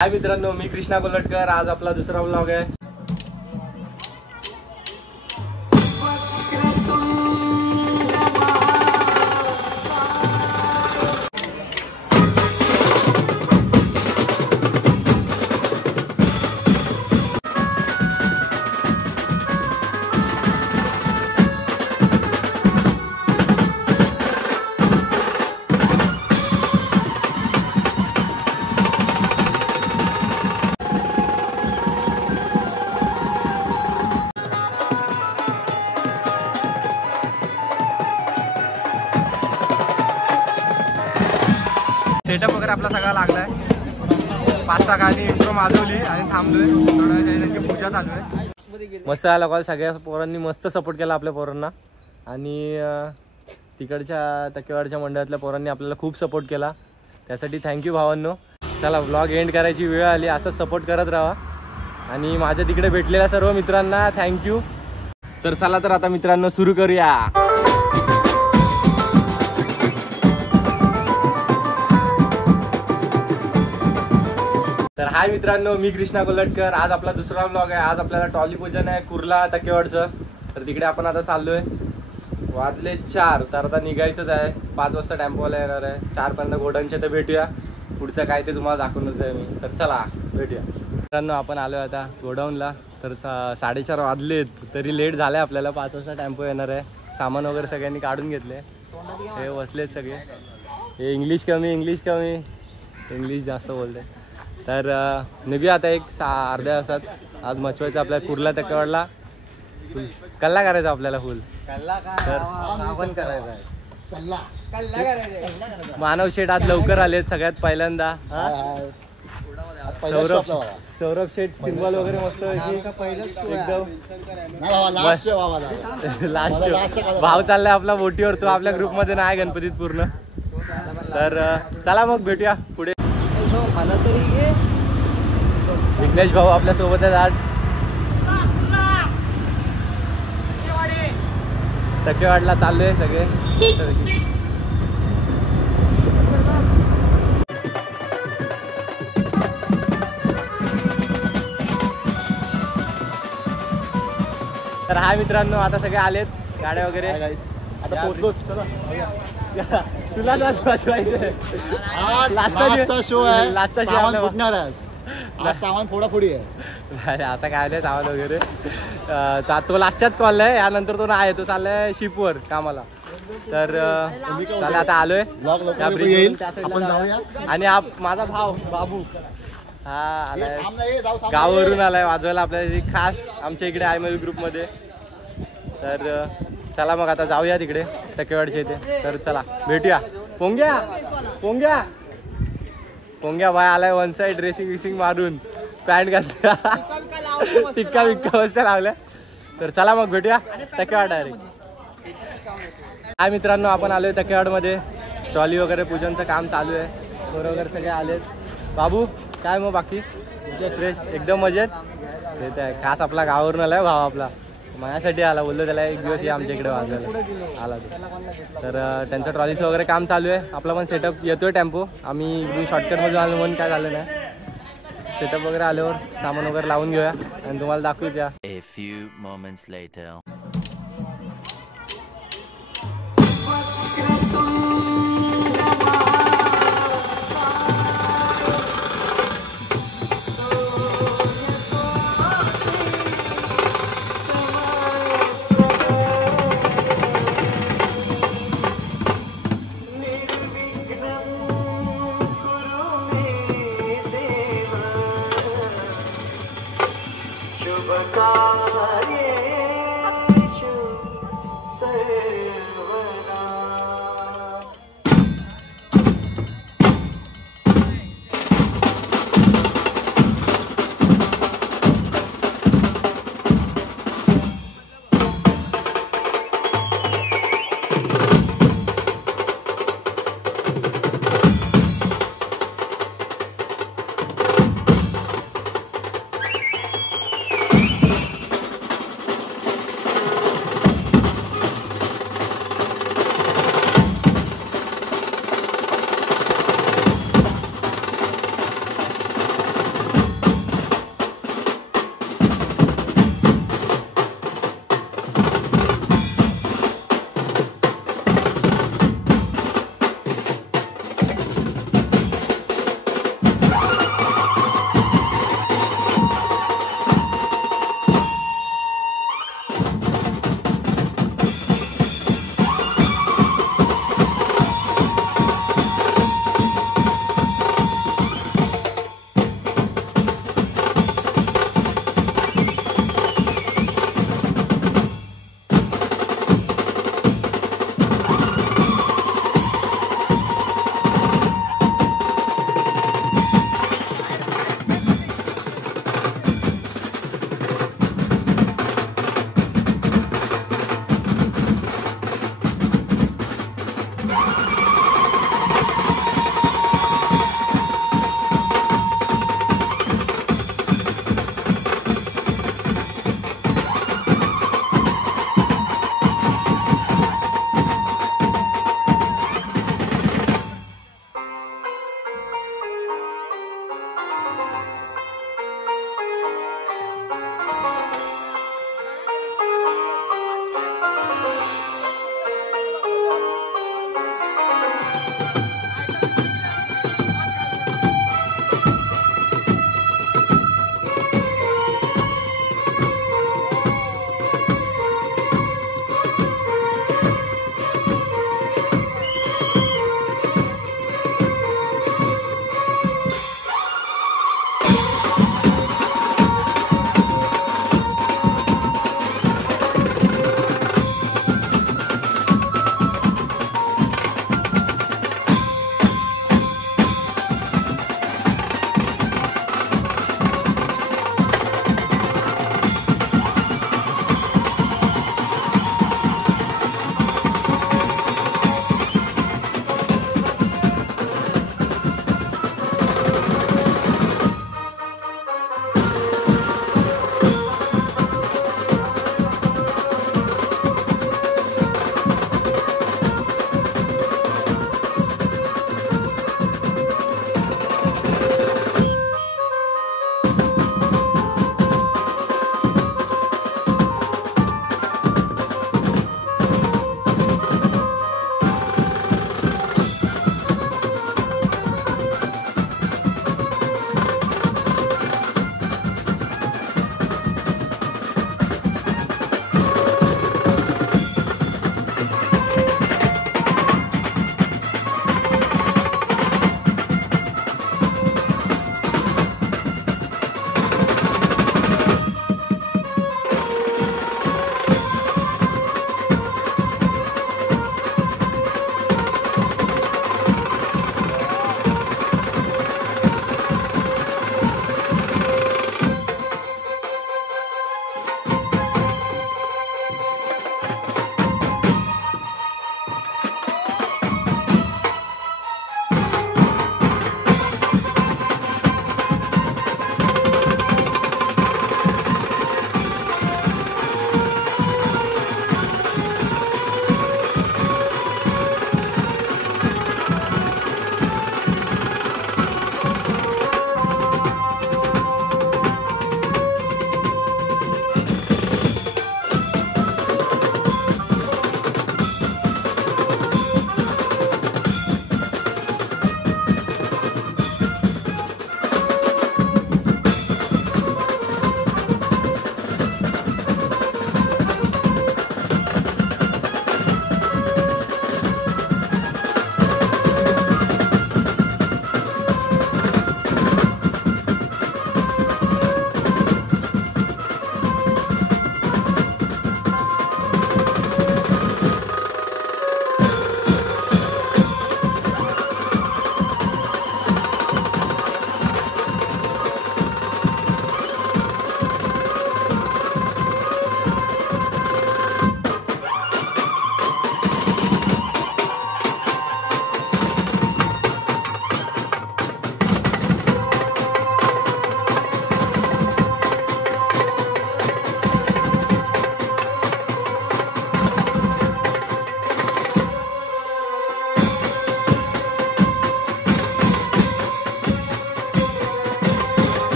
हाय मित्रांनो, मी कृष्णा कोलटकर। आज आपला दुसरा व्लॉग आहे। सेटअप वगैरे आपला सगळा लागलाय। 5-6 गाणी इंट्रो माजवली आणि थांबलोय। थोडं त्यांची पूजा चालू आहे। मस्त आला कॉल। सगळ्या पोरांनी मस्त सपोर्ट केला आपल्या पोरांना आणि तिकडच्या टक्केवाडच्या मंडळातल्या पोरांनी आपल्याला खूप सपोर्ट केला, त्यासाठी थँक्यू भावांनो। चला व्लॉग एंड करायची वेळ आली, असं सपोर्ट करत राहा आणि माझ्या तिकडे भेटलेल्या सर्व मित्रांना थँक्यू। तर चला तर आता मित्रांनो सुरू करूया। तर हाय मित्रांनो, मी कृष्णा कोलटकर। आज आपला दुसरा व्लॉग आहे। आज आपल्याला ट्रॉली पूजन आहे कुर्ला टक्केवाडचं। तर तिकडे आपण आता चाललोय। वाजले 4, तर आता निघायचंच आहे। 5 वाजता टेम्पोला येणार आहे। 4 पर्यंत गोडांच्या तर भेटूया। पुढचं काय ते तुम्हाला दाखवूनच आहे मी। तर चला भेटूया मित्रांनो। आपण आलोय आता गोडाऊनला। तर 4:30 वाजलेत, तरी लेट झालाय आपल्याला। 5 वाजता टेम्पो येणार आहे। सामान वगैरे सगळ्यांनी काढून घेतले। हे बसलेत सगळे। हे इंग्लिश जास्त बोलते। तर निघूया आता एक अर्ध्या तासात। आज मचवायचं आपल्या कुर्ला टक्केवाडला। कल्ला करायचा आपल्याला फुल मानव शेठ आज लवकर आलेत सगळ्यात पहिल्यांदा। सौरभ शेठ सिंबल वगैरे मस्त एकदम लास्ट भाव चाललाय आपला बोटीवर। तो आपल्या ग्रुप मध्ये नाही गणपतीत पूर्ण। तर चला मग भेटूया पुढे। विघ्नेश भाऊ आपल्या सोबत आहेत आज। टक्केवाडला चाललोय सगळे। तर हाय मित्रांनो, आता सगळे आलेत गाड्या वगैरे। आता पोहोचलोच। तुला वाजवायचं लाचचा शो आहे। लाचचा शो आहे आज। सामान फोडाफोडी आहे। आता काय नाही सामान वगैरे। तो लास्टच्याच कॉल आहे। यानंतर तो नाही, तो चाललाय शिपवर कामाला। तर चला आता आलोय आणि माझा भाव बाबू हा आलाय, गावावरून आलाय वाजवायला आपल्याला खास आमच्या इकडे आय ग्रुप मध्ये। तर चला मग आता जाऊया तिकडे टक्केवाडच्या इथे। तर चला भेटूया। पोंग्या बाय आलाय वन साइड ड्रेसिंग विसिंग मारून, पॅन्ट घातला, टिक्का बिक्का मस्त लावल्या। तर चला मग भेटूया टक्केवाड डायरेक्ट। हाय मित्रांनो, आपण आलोय टक्केवाड मध्ये। ट्रॉली वगैरे पूजनचं काम चालू आहे। पोरं वगैरे सगळे आलेत। बाबू काय मग बाकी फ्रेश एकदम मजेत? येत आहे खास आपला गावावरून आलाय भाव आपला, माझ्यासाठी आला। बोललो त्याला एक दिवस या आमच्या इकडे वाजवायला आला तर त्यांचं ट्रॉलीचं वगैरे काम चालू आहे। आपला पण सेटअप येतोय टेम्पो। आम्ही शॉर्टकटमध्ये आलो म्हणून काय झालं नाही। सेटअप वगैरे आल्यावर सामान वगैरे लावून घेऊया आणि तुम्हाला दाखवूया। A few moments later.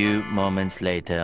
few moments later.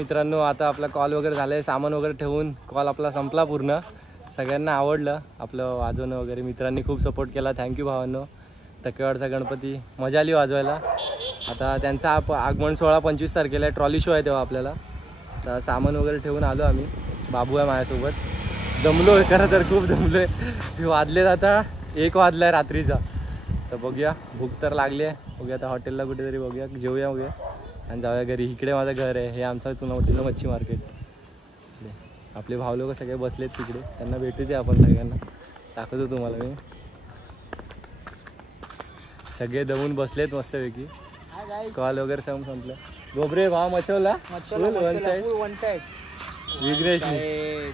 मित्रांनो आता आपला कॉल वगैरे झालाय, सामान वगैरे ठेवून कॉल आपला संपला पूर्ण. सगळ्यांना आवडलं आपलं वाजवणं वगैरे, मित्रांनी खूप सपोर्ट केला. थँक्यू भावांनो. टकेवाडचा गणपती मजा आली वाजवायला. आता त्यांचा आगमन सोहळा 25 तारखेला आहे, ट्रॉली शो आहे तेव्हा आपल्याला. तर सामान वगैरे ठेवून आलो आम्ही. बाबू आहे माझ्यासोबत. दमलो आहे खरं तर, खूप दमलो आहे. वाजले आता 1 वाजला आहे रात्रीचा. तर बघूया, भूक तर लागली आहे. बघूया आता हॉटेलला कुठेतरी बघूया, जेवूया वगैरे आणि जाऊया घरी. इकडे माझं घर आहे, हे आमचं चुनावटीला मच्छी मार्केट. आपले भाव लोक सगळे बसलेत तिकडे, त्यांना भेटूच आपण सगळ्यांना. दाखवतो तुम्हाला मी. सगळे दमून बसलेत मस्तपैकी. कॉल वगैरे सगळं संपलं. गोबरे भाव मचवला one side Vighnesh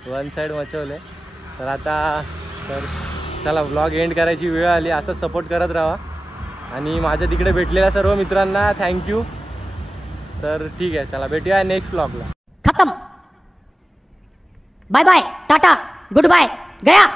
one side मचवले. तर आता तर चला व्लॉग एंड करायची वेळ आली. असं सपोर्ट करत राहा आणि माझ्या तिकडे भेटलेल्या सर्व मित्रांना थँक्यू. तर ठीक आहे, चला भेटूया नेक्स्ट व्लॉगला. खत्म. बाय बाय, टाटा, गुड बाय, गया.